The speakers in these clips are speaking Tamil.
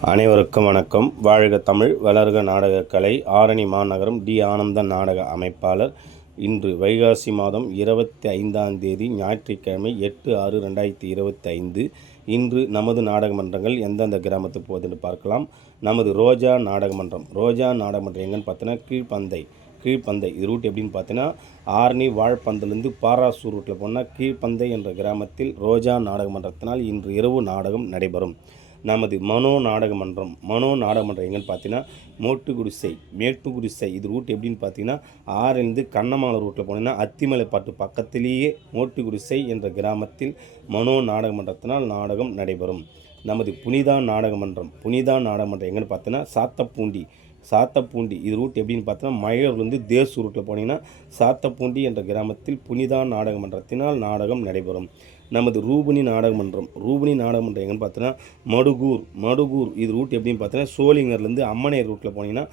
அனைவருக்கும் வணக்கம். வாழ்க தமிழ் வளர்க நாடகக்கலை. ஆரணி மாநகரம் டி. ஆனந்தன் நாடக அமைப்பாளர். இன்று வைகாசி மாதம் இருபத்தி ஐந்தாம் தேதி ஞாயிற்றுக்கிழமை எட்டு ஆறு ரெண்டாயிரத்தி இருபத்தி ஐந்து இன்று நமது நாடக மன்றங்கள் எந்தெந்த கிராமத்துக்கு போகுதுன்னு பார்க்கலாம். நமது ரோஜா நாடக மன்றம். ரோஜா நாடக மன்றம் எங்கன்னு பார்த்தீங்கன்னா கீழ்ப்பந்தை. கீழ்ப்பந்தை. இது ரூட் எப்படின்னு பார்த்தீங்கன்னா ஆரணி வாழ்பந்திலிருந்து பாராசூர் ரூட்டில் போனால் கீழ்ப்பந்தை என்ற கிராமத்தில் ரோஜா நாடக மன்றத்தினால் இன்று இரவு நாடகம் நடைபெறும். நமது மனோ நாடக மன்றம் மனோ நாடக மன்றம் எங்கன்னு பார்த்தீங்கன்னா மோட்டுக்குடிசை மேட்டுக்குடிசை இது ரூட் எப்படின்னு பார்த்தீங்கன்னா ஆறிலிருந்து கண்ணமாலை ரூட்டில் போனீங்கன்னா அத்திமலைப்பாட்டு பக்கத்திலேயே மோட்டுக்குடிசை என்ற கிராமத்தில் மனோ நாடக மன்றத்தினால் நாடகம் நடைபெறும். நமது புனிதா நாடக மன்றம் புனிதா நாடக மன்றம் எங்கன்னு பார்த்தீங்கன்னா சாத்தப்பூண்டி சாத்தப்பூண்டி இது ரூட் எப்படின்னு பார்த்தோன்னா மழையூர்லேருந்து தேசூர் ரூட்டில் போனீங்கன்னா சாத்தப்பூண்டி என்ற கிராமத்தில் புனிதா நாடக மன்றத்தினால் நாடகம் நடைபெறும். நமது ரூபினி நாடக மன்றம். ரூபினி நாடக மன்றம் எங்கன்னு பார்த்தோன்னா மடுகூர். மடுகூர் இது ரூட் எப்படின்னு பார்த்தோன்னா சோளிங்கர்லேருந்து அம்மனையர் ரூட்டில் போனீங்கன்னா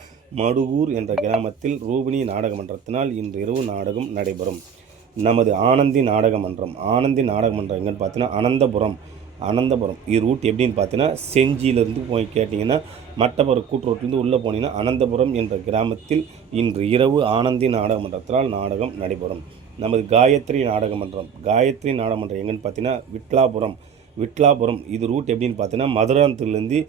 மடுகூர் என்ற கிராமத்தில் ரூபினி நாடக மன்றத்தினால் இன்று இரவு நாடகம் நடைபெறும். நமது ஆனந்தி நாடக மன்றம். ஆனந்தி நாடக மன்றம் எங்கன்னு பார்த்தோன்னா அனந்தபுரம். அனந்தபுரம். இது ரூட் எப்படின்னு பார்த்தீங்கன்னா செஞ்சியிலேருந்து போய் கேட்டிங்கன்னா மட்டபுரம் கூட்டு ரோட்லேருந்து உள்ளே போனீங்கன்னா அனந்தபுரம் என்ற கிராமத்தில் இன்று இரவு ஆனந்தி நாடக மன்றத்தினால் நாடகம் நடைபெறும். நமது காயத்ரி நாடகமன்றம். காயத்ரி நாடகமன்றம் எங்கன்னு பார்த்தீங்கன்னா விட்லாபுரம். விட்லாபுரம் இது ரூட் எப்படின்னு பார்த்தீங்கன்னா மதுராந்தத்துலேருந்து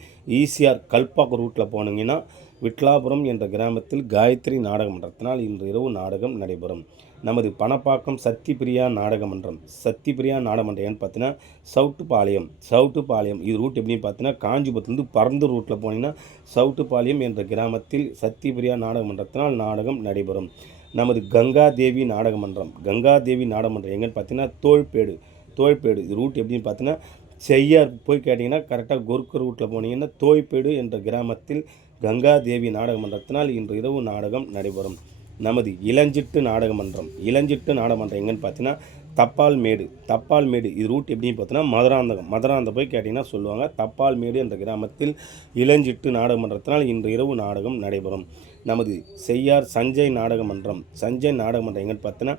ஈசிஆர் கல்பாக்கு ரூட்டில் போனீங்கன்னா விட்லாபுரம் என்ற கிராமத்தில் காயத்ரி நாடகமன்றத்தினால் இன்று இரவு நாடகம் நடைபெறும். நமது பணப்பாக்கம் சக்திபிரியா நாடகமன்றம். சக்திபிரியா நாடக ஏன்னு பார்த்தீங்கன்னா சவுட்டுப்பாளையம். சவுட்டுப்பாளையம் இது ரூட் எப்படின்னு பார்த்தீங்கன்னா காஞ்சிபுரத்துலேருந்து பறந்து ரூட்டில் போனீங்கன்னா சவுட்டுப்பாளையம் என்ற கிராமத்தில் சக்திபிரியா நாடகமன்றத்தினால் நாடகம் நடைபெறும். நமது கங்காதேவி தேவி நாடகமன்றம் கங்காதேவி தேவி நாடகமன்றம் எங்கன்னு பார்த்தீங்கன்னா தோழ்பேடு தோழ்பேடு இது ரூட் எப்படின்னு பார்த்தீங்கன்னா செய்யார் போய் கேட்டிங்கன்னா கரெக்டாக கொருக்கு ரூட்டில் போனீங்கன்னா தோய்பேடு என்ற கிராமத்தில் கங்காதேவி நாடக மன்றத்தினால் இன்று இரவு நாடகம் நடைபெறும். நமது இளஞ்சிட்டு நாடகமன்றம். இளஞ்சிட்டு நாடகமன்றம் எங்கன்னு பார்த்தீங்கன்னா தப்பால் மேடு தப்பால் மேடு இது ரூட் எப்படின்னு பார்த்தீங்கன்னா மதுராந்தகம். மதுராந்தம் போய் கேட்டிங்கன்னா சொல்லுவாங்க தப்பால் மேடு என்ற கிராமத்தில் இளஞ்சிட்டு நாடகமன்றத்தினால் இன்று இரவு நாடகம் நடைபெறும். நமது செய்யார் சஞ்சய் நாடகமன்றம். சஞ்சய் நாடகமன்றம் எங்கன்னு பார்த்தீங்கன்னா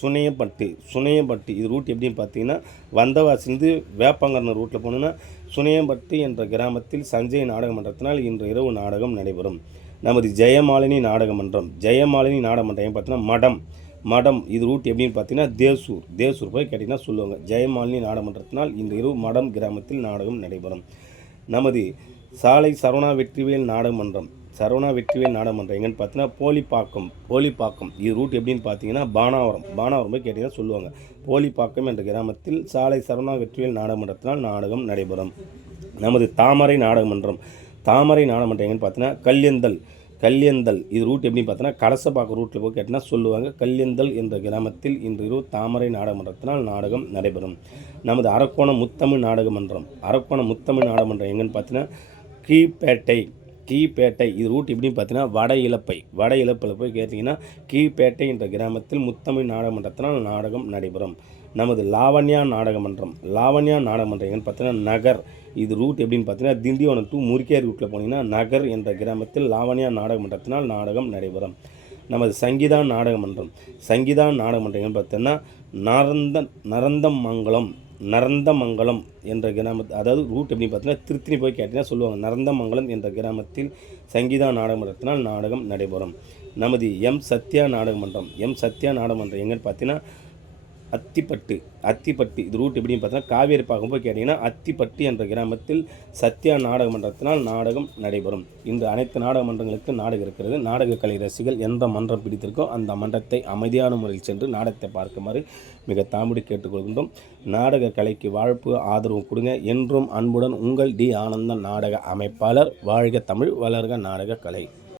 சுனையப்பட்டு சுனையப்பட்டு இது ரூட் எப்படின்னு பார்த்தீங்கன்னா வந்தவாசிலிருந்து வேப்பங்கரண ரூட்டில் போனோன்னா சுனையம்பட்டு என்ற கிராமத்தில் சஞ்சய் நாடகமன்றத்தினால் இன்று இரவு நாடகம் நடைபெறும். நமது ஜெயமாலினி நாடக மன்றம் ஜெயமாலினி நாடக மன்றம் பார்த்தீங்கன்னா மடம் மடம் இது ரூட் எப்படின்னு பார்த்தீங்கன்னா தேசூர் தேசூர் போய் கேட்டிங்கன்னா சொல்லுவாங்க. ஜெயமாலினி நாடகமன்றத்தினால் இந்த இன்று இரவு மடம் கிராமத்தில் நாடகம் நடைபெறும். நமது சாலை சரவணா வெற்றிவேல் நாடகமன்றம் சரவணா வெற்றிவேல் நாடகமன்றம் எங்கன்னு பார்த்தீங்கன்னா போலிப்பாக்கம் போலிப்பாக்கம் இது ரூட் எப்படின்னு பார்த்தீங்கன்னா பானாவரம் பானாவரம் போய் கேட்டிங்கன்னா சொல்லுவாங்க. போலிப்பாக்கம் என்ற கிராமத்தில் சாலை சரவணா வெற்றிவேல் நாடகமன்றத்தினால் நாடகம் நடைபெறும். நமது தாமரை நாடகமன்றம் தாமரை நாடக மன்றம் எங்கன்னு பார்த்தீங்கன்னா கல்யந்தல் கல்யந்தல் இது ரூட் எப்படின்னு பார்த்தீங்கன்னா கலசப்பாக்கம் ரூட்டில் போய் கேட்டிங்கன்னா சொல்லுவாங்க. கல்யந்தல் என்ற கிராமத்தில் இன்று இரவு தாமரை நாடகமன்றத்தினால் நாடகம் நடைபெறும். நமது அரக்கோணம் முத்தமிழ் நாடக மன்றம் அரக்கோணம் முத்தமிழ் நாடகமன்றம் எங்கன்னு பார்த்தீங்கன்னா கீழ்பேட்டை. கீழ்பேட்டை இது ரூட் எப்படின்னு பார்த்தீங்கன்னா வட இழப்பை வட இழப்பில் போய் கேட்டிங்கன்னா கீழ்பேட்டை என்ற கிராமத்தில் முத்தமிழ் நாடகமன்றத்தினால் நாடகம் நடைபெறும். நமது லாவண்யா நாடகமன்றம். லாவண்யா நாடகமன்றம் எங்கன்னு பார்த்தீங்கன்னா நகர். இது ரூட் எப்படின்னு பார்த்தீங்கன்னா திண்டிவனம் டூ முருகேரி ரூட்டில் போனீங்கன்னா நகர் என்ற கிராமத்தில் லாவண்யா நாடகமன்றத்தினால் நாடகம் நடைபெறும். நமது சங்கீதா நாடகமன்றம். சங்கீதா நாடக மன்றம் பார்த்தீங்கன்னா நரந்த நரந்தமங்கலம் நரந்தமங்கலம் என்ற கிராம அதாவது ரூட் எப்படின்னு பார்த்தீங்கன்னா திருத்தணி போய் கேட்டிங்கன்னா சொல்லுவாங்க. நரந்தமங்கலம் என்ற கிராமத்தில் சங்கீதா நாடகமன்றத்தினால் நாடகம் நடைபெறும். நமது எம் சத்யா நாடகமன்றம். எம் சத்யா நாடகமன்றம் எங்கன்னு பார்த்தீங்கன்னா அத்திப்பட்டு அத்திப்பட்டு. இது ரூட் எப்படின்னு பார்த்தீங்கன்னா காவேரி பாக்கம் போது கேட்டிங்கன்னா அத்திப்பட்டு என்ற கிராமத்தில் சத்யா நாடக மன்றத்தினால் நாடகம் நடைபெறும். இன்று அனைத்து நாடக மன்றங்களுக்கு நாடகம் இருக்கிறது. நாடக கலை ரசிகள் எந்த மன்றம் பிடித்திருக்கோ அந்த மன்றத்தை அமைதியான முறையில் சென்று நாடகத்தை பார்க்குமாறு மிக தாமடி கேட்டுக்கொள்கின்றோம். நாடக கலைக்கு வாழ்ப்பு ஆதரவு கொடுங்க. என்றும் அன்புடன் உங்கள் டி ஆனந்தன் நாடக அமைப்பாளர் வாழ்க தமிழ் வளர்க நாடக கலை.